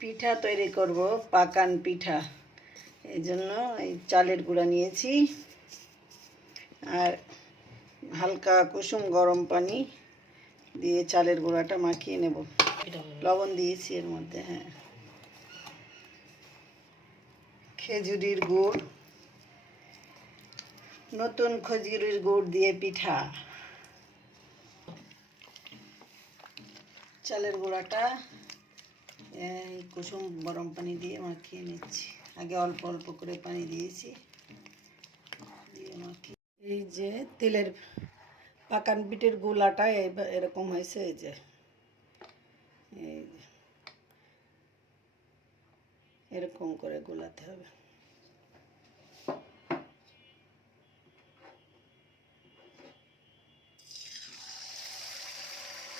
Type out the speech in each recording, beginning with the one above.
পিঠা তৈরি করব, পাকান পিঠা। এই জন্য এই চালের গুঁড়া নিয়েছি আর হালকা কুসুম গরম পানি দিয়ে চালের গুঁড়াটা মাখিয়ে নেব। লবণ দিয়েছি এর মধ্যে। হ্যাঁ, খেজুরির গুড়, নতুন খেজুরির গুড় দিয়ে পিঠা। চালের গুঁড়াটা এই কুসুম গরম পানি দিয়ে মাখিয়ে নিচ্ছি। আগে অল্প অল্প করে পানি দিয়েছি, দিয়ে মাখিয়ে। এই যে তেলের পাকান পিঠের গোলাটা এরকম হয়েছে। এই যে এরকম করে গোলাতে হবে।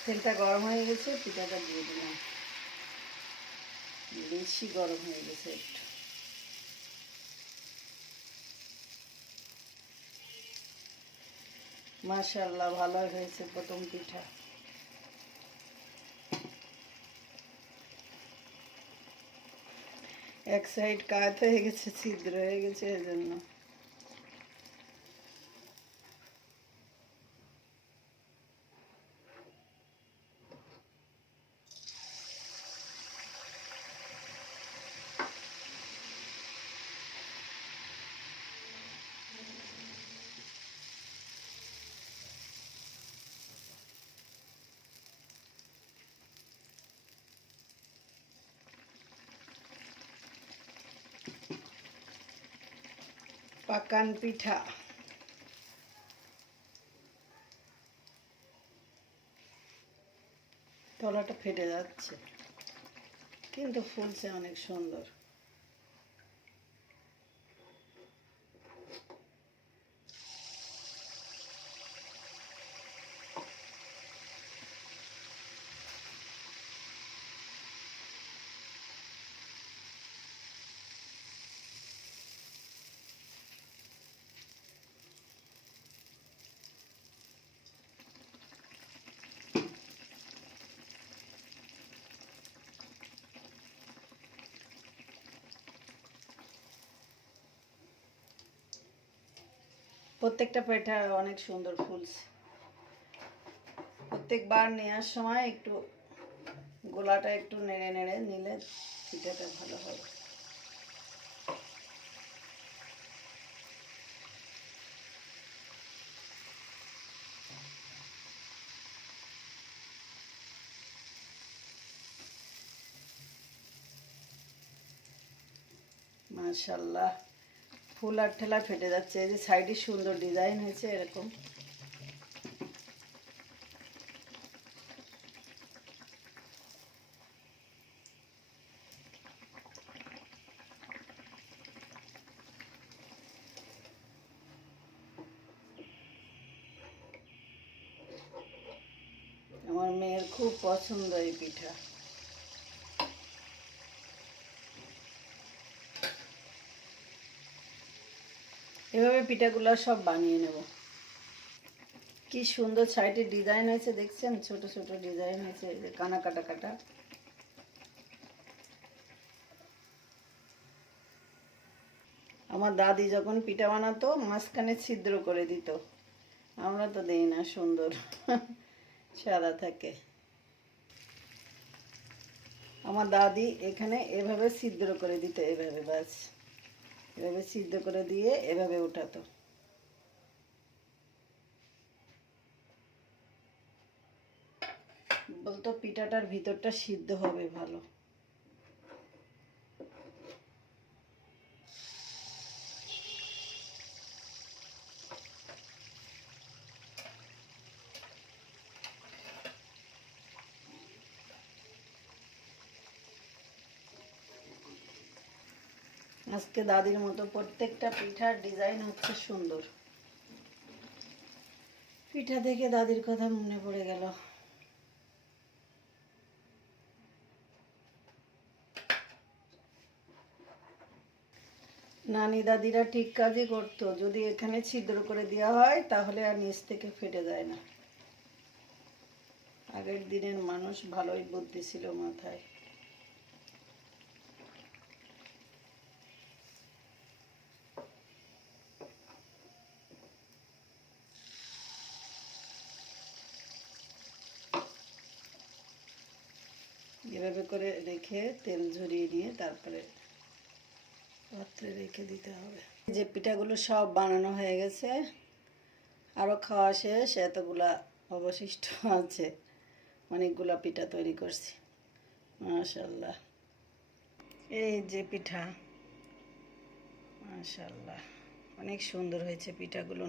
তেলটা গরম হয়ে গেছে, পিঠাটা দিয়ে দিলাম। বেশি গরম হয়ে গেছে একটু। মাশাআল্লাহ, ভালো হয়েছে প্রথম পিঠা। এক সাইড কাত হয়ে গেছে, ছিদ্র হয়ে গেছে, এজন্য। পাকান পিঠা তলাটা ফেটে যাচ্ছে, কিন্তু ফুলছে অনেক সুন্দর। প্রত্যেকটা পিঠা অনেক সুন্দর ফুলছে। প্রত্যেকবার নেওয়ার সময় একটু গোলাটা একটু নেড়ে নেড়ে নিলে পিঠাটা ভালো হবে। মাশাআল্লাহ, ফুল আর ঠেলা ফেটে যাচ্ছে। এই যে সাইডে সুন্দর ডিজাইন হয়েছে এরকম। আমার মেয়ের খুব পছন্দ এই পিঠা। এভাবে পিঠাগুলো সব বানিয়ে নেব। কি সুন্দর সাইডে ডিজাইন হয়েছে, দেখছেন? ছোট ছোট ডিজাইন হয়েছে, এই যে কানা কাটা কাটা। আমার দাদি যখন পিঠা বানাতো মাঝখানে ছিদ্র করে দিত, আমরা তো দেই না, সুন্দর সাদা থাকে। আমার দাদি এখানে এভাবে ছিদ্র করে দিত, এভাবে, বাস এভাবে ছিদ্র করে দিয়ে এভাবে উঠাতো। বলতো পিঠাটার ভিতরটা সিদ্ধ হবে ভালো। আজকে দাদির মতো প্রত্যেকটা পিঠার ডিজাইন হচ্ছে সুন্দর। পিঠা দেখে দাদির কথা মনে পড়ে গেল। নানি দাদিরা ঠিক কাজই করতো, যদি এখানে ছিদ্র করে দেওয়া হয় তাহলে আর নিচ থেকে ফেটে যায় না। আগের দিনের মানুষ ভালোই বুদ্ধি ছিল মাথায়। এভাবে করে রেখে তেল ঝরিয়ে নিয়ে তারপরে পাত্রে রেখে দিতে হবে। যে পিঠাগুলো সব বানানো হয়ে গেছে, আরও খাওয়া শেষ, এতগুলা অবশিষ্ট আছে। অনেকগুলা পিঠা তৈরি করছি, মাশাআল্লাহ। এই যে পিঠা, মাশাআল্লাহ, অনেক সুন্দর হয়েছে পিঠাগুলো।